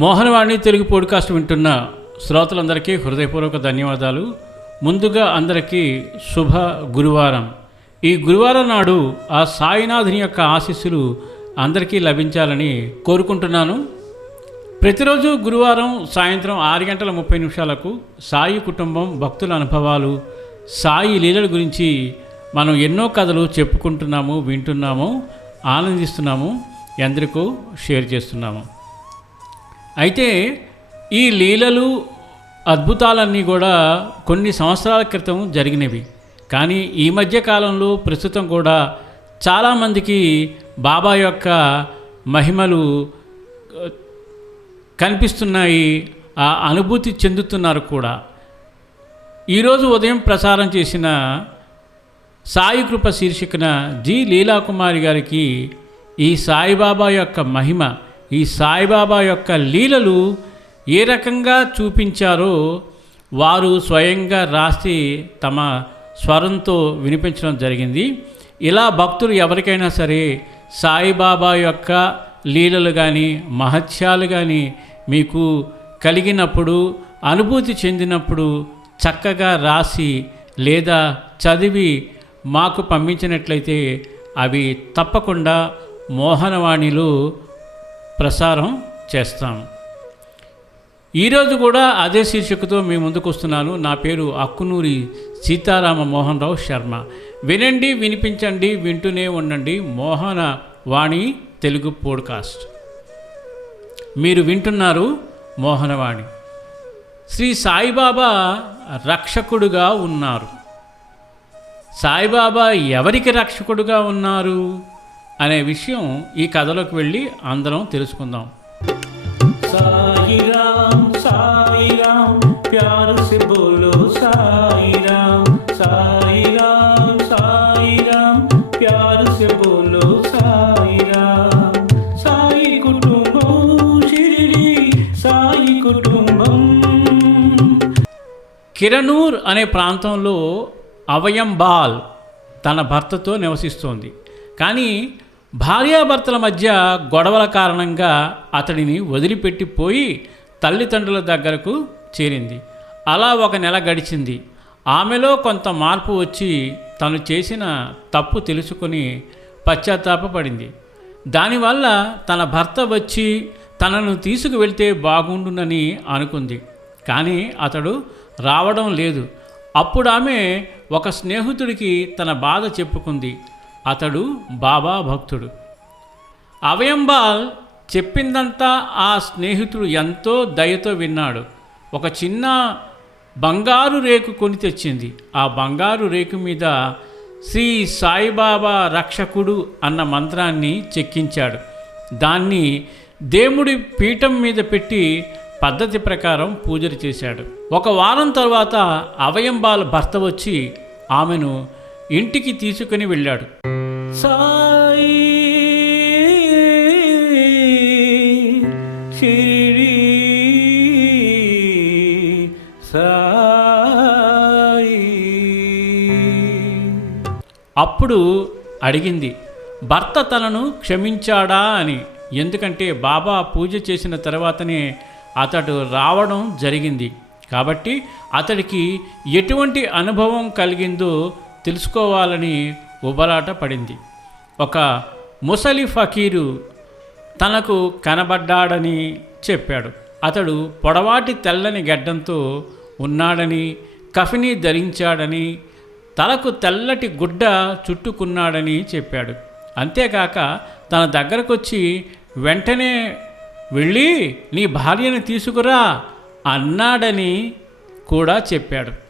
Mohanavani Telugu podcast వింటున్న శ్రోతలందరికీ హృదయపూర్వక ధన్యవాదాలు. ముందుగా అందరికీ శుభ గురువారం. ఈ గురువారం నాడు ఆ సాయినాథుని యొక్క ఆశీస్సులు అందరికీ లభించాలని కోరుకుంటున్నాను. ప్రతిరోజు గురువారం సాయంత్రం ఆరు గంటల ముప్పై నిమిషాలకు సాయి కుటుంబం భక్తుల అనుభవాలు సాయి లీలల గురించి మనం ఎన్నో కథలు చెప్పుకుంటున్నాము వింటున్నాము ఆనందిస్తున్నాము ఎందరికో షేర్ చేస్తున్నాము. అయితే ఈ లీలలు అద్భుతాలన్నీ కూడా కొన్ని సంవత్సరాల క్రితం జరిగినవి. కానీ ఈ మధ్య కాలంలో ప్రస్తుతం కూడా చాలామందికి బాబా యొక్క మహిమలు కనిపిస్తున్నాయి ఆ అనుభూతి చెందుతున్నారు కూడా. ఈరోజు ఉదయం ప్రసారం చేసిన సాయి కృప శీర్షికన జి. లీలాకుమారి గారికి ఈ సాయిబాబా యొక్క మహిమ ఈ సాయిబాబా యొక్క లీలలు ఏ రకంగా చూపించారో వారు స్వయంగా రాసి తమ స్వరంతో వినిపించడం జరిగింది. ఇలా భక్తులు ఎవరికైనా సరే సాయిబాబా యొక్క లీలలు కానీ మహత్యాలు కానీ మీకు కలిగినప్పుడు అనుభూతి చెందినప్పుడు చక్కగా రాసి లేదా చదివి మాకు పంపించినట్లయితే అవి తప్పకుండా మోహనవాణిలో ప్రసారం చేస్తాం. ఈరోజు కూడా అదే శీర్షికతో మీ ముందుకు వస్తున్నాను. నా పేరు అక్కునూరి సీతారామ మోహన్ రావు శర్మ. వినండి వినిపించండి వింటూనే ఉండండి. మోహన వాణి తెలుగు పోడ్కాస్ట్. మీరు వింటున్నారు మోహనవాణి శ్రీ సాయిబాబా రక్షకుడుగా ఉన్నారు. సాయిబాబా ఎవరికి రక్షకుడుగా ఉన్నారు? అనే విషయం ఈ కథలోకి వెళ్ళి అందరం తెలుసుకుందాం. సాయిరామ్ సాయిరామ్ ప్యార్ సే బోలో సాయిరామ్ సాయిరామ్ సాయిరామ్ ప్యార్ సే బోలో సాయిరామ్ సాయి కుటుంబం షిరిడి సాయి కుటుంబం. కిరణూర్ అనే ప్రాంతంలో అవయంబాల్ తన భర్తతో నివసిస్తోంది. కానీ భార్యాభర్తల మధ్య గొడవల కారణంగా అతడిని వదిలిపెట్టిపోయి తల్లిదండ్రుల దగ్గరకు చేరింది. అలా ఒక నెల గడిచింది. ఆమెలో కొంత మార్పు వచ్చి తను చేసిన తప్పు తెలుసుకొని పశ్చాత్తాపపడింది. దానివల్ల తన భర్త వచ్చి తనను తీసుకువెళ్తే బాగుండునని అనుకుంది. కానీ అతడు రావడం లేదు. అప్పుడు ఆమె ఒక స్నేహితుడికి తన బాధ చెప్పుకుంది. అతడు బాబా భక్తుడు. అవయంబాల్ చెప్పిందంతా ఆ స్నేహితుడు ఎంతో దయతో విన్నాడు. ఒక చిన్న బంగారు రేకు కొని తెచ్చింది. ఆ బంగారు రేకు మీద శ్రీ సాయిబాబా రక్షకుడు అన్న మంత్రాన్ని చెక్కించాడు. దాన్ని దేవుడి పీఠం మీద పెట్టి పద్ధతి ప్రకారం పూజలు చేశాడు. ఒక వారం తర్వాత అవయంబాల్ భర్త వచ్చి ఆమెను ఇంటికి తీసుకుని వెళ్ళాడు. సాయి షిరిడి సాయి. అప్పుడు అడిగింది భర్త తనను క్షమించాడా? అని. ఎందుకంటే బాబా పూజ చేసిన తర్వాతనే అతడు రావడం జరిగింది. కాబట్టి అతడికి ఎటువంటి అనుభవం కలిగిందో తెలుసుకోవాలని ఉబలాట పడింది. ఒక ముసలి ఫకీరు తనకు కనబడ్డాడని చెప్పాడు. అతడు పొడవాటి తెల్లని గడ్డంతో ఉన్నాడని కఫిని ధరించాడని తలకు తెల్లటి గుడ్డ చుట్టుకున్నాడని చెప్పాడు. అంతేకాక తన దగ్గరకొచ్చి వెంటనే వెళ్ళి నీ భార్యను తీసుకురా అన్నాడని కూడా చెప్పాడు.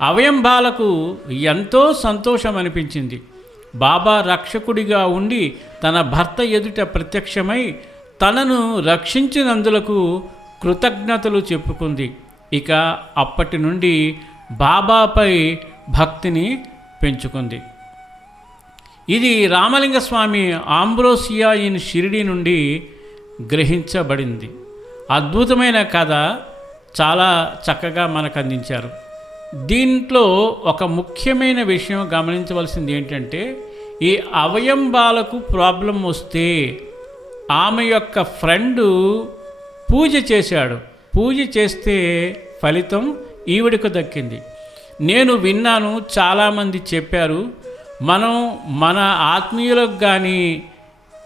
అవయంబాలకు ఎంతో సంతోషం అనిపించింది బాబా రక్షకుడిగా ఉండి తన భర్త ఎదుట ప్రత్యక్షమై తనను రక్షించినందులకు కృతజ్ఞతలు చెప్పుకుంది. ఇక అప్పటి నుండి బాబాపై భక్తిని పెంచుకుంది. ఇది రామలింగస్వామి ఆంబ్రోసియా ఇన్ షిరిడి నుండి గ్రహించబడింది. అద్భుతమైన కథ చాలా చక్కగా మనకు అందించారు. దీంట్లో ఒక ముఖ్యమైన విషయం గమనించవలసింది ఏంటంటే ఈ అవయంబాలకు ప్రాబ్లం వస్తే ఆమె యొక్క ఫ్రెండు పూజ చేశాడు. పూజ చేస్తే ఫలితం ఈవిడకు దక్కింది. నేను విన్నాను చాలామంది చెప్పారు మనం మన ఆత్మీయులకు కానీ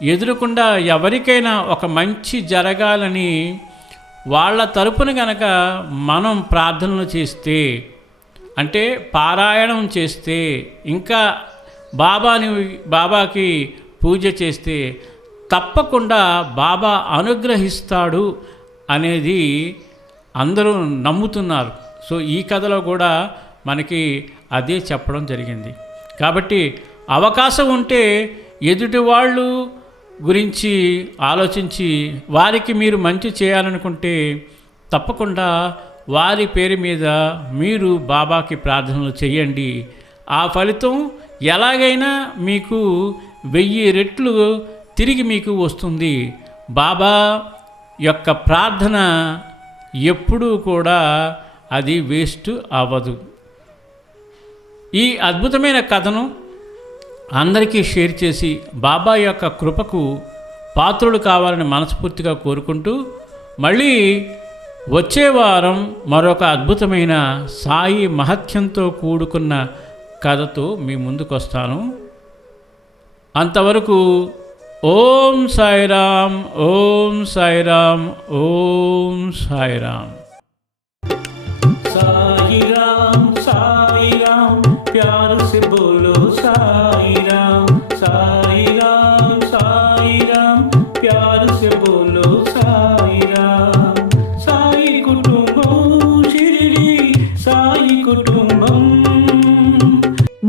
ఎదురకుండా ఎవరికైనా ఒక మంచి జరగాలని వాళ్ళ తరపున గనక మనం ప్రార్థనలు చేస్తే అంటే పారాయణం చేస్తే ఇంకా బాబాని బాబాకి పూజ చేస్తే తప్పకుండా బాబా అనుగ్రహిస్తాడు అనేది అందరూ నమ్ముతున్నారు. సో ఈ కథలో కూడా మనకి అదే చెప్పడం జరిగింది. కాబట్టి అవకాశం ఉంటే ఎదుటి వాళ్ళు గురించి ఆలోచించి వారికి మీరు మంచి చేయాలనుకుంటే తప్పకుండా వారి పేరు మీద మీరు బాబాకి ప్రార్థనలు చేయండి. ఆ ఫలితం ఎలాగైనా మీకు వెయ్యి రెట్లు తిరిగి మీకు వస్తుంది. బాబా యొక్క ప్రార్థన ఎప్పుడూ కూడా అది వేస్ట్ అవ్వదు. ఈ అద్భుతమైన కథను అందరికీ షేర్ చేసి బాబా యొక్క కృపకు పాత్రులు కావాలని మనస్ఫూర్తిగా కోరుకుంటూ మళ్ళీ వచ్చే వారం మరొక అద్భుతమైన సాయి మహత్యంతో కూడుకున్న కథతో మీ ముందుకొస్తాను. అంతవరకు ఓం సాయిరామ్ ఓం సాయిరామ్ ఓం సాయిరామ్. సాయిరామ్ సాయిరామ్ ప్యార్ సే బోలో సాయిరామ్ సాయిరామ్ సాయిరామ్.